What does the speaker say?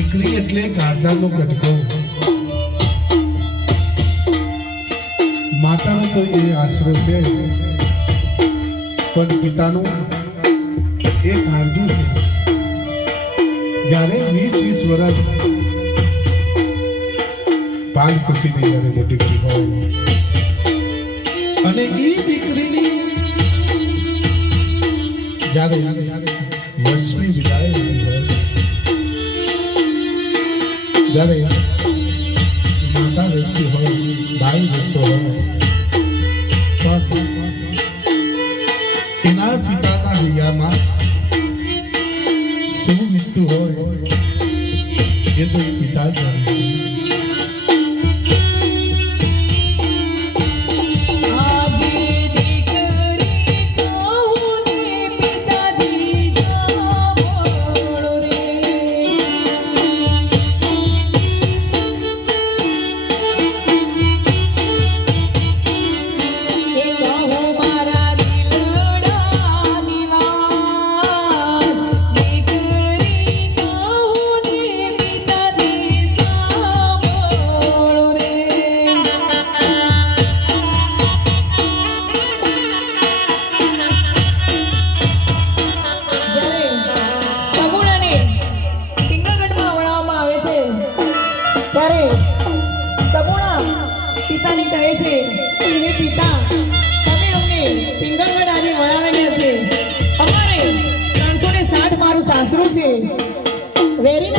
દીકરી એટલે ગાધાનો કટકો. માતાનો તો એ આશરો છે, પણ પિતાનું એક આરજુ છે. જ્યારે 20 વર્ષ પાલ ખુશીની જ્યારે મોટી કરી હોય અને એ દીકરીની જ્યારે વર્ષની વિદાય હોય, જ્યારે માતા વ્યક્તિ હોય, ભાઈ વ્યક્તિ હોય, એના પિતાના હૈયામાં શું વીતતું હોય એ તો એ પિતા જ જાણે છે. પિતાને કહે છે કે હે પિતા, તમે અમને પિંગળગઢ આજે વળાવેલા છે. અમારે 360 મારું સાસરું છે. વેરી